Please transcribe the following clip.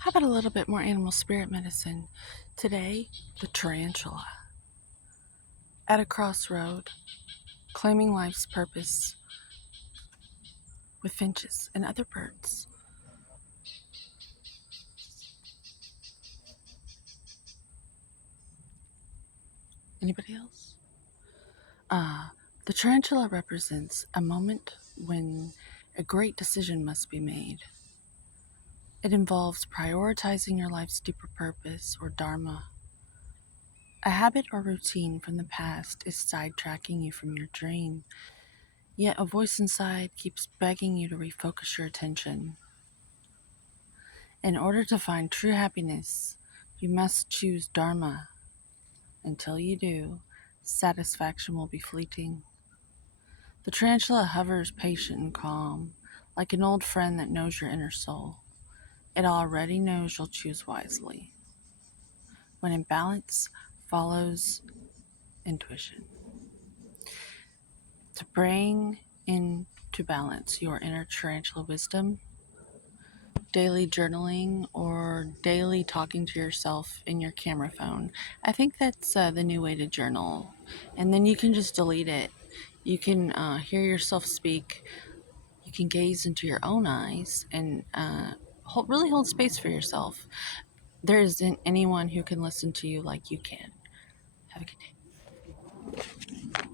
How about a little bit more animal spirit medicine? Today, the tarantula. At a crossroad, claiming life's purpose with finches and other birds. Anybody else? The tarantula represents a moment when a great decision must be made. It involves prioritizing your life's deeper purpose or dharma. A habit or routine from the past is sidetracking you from your dream, yet a voice inside keeps begging you to refocus your attention. In order to find true happiness, you must choose dharma. Until you do, satisfaction will be fleeting. The tarantula hovers patient and calm, like an old friend that knows your inner soul. It already knows you'll choose wisely. When in balance, follows intuition. To bring into balance your inner tarantula wisdom, daily journaling or daily talking to yourself in your camera phone. I think that's the new way to journal. And then you can just delete it. You can hear yourself speak. You can gaze into your own eyes and really hold space for yourself. There isn't anyone who can listen to you like you can. Have a good day.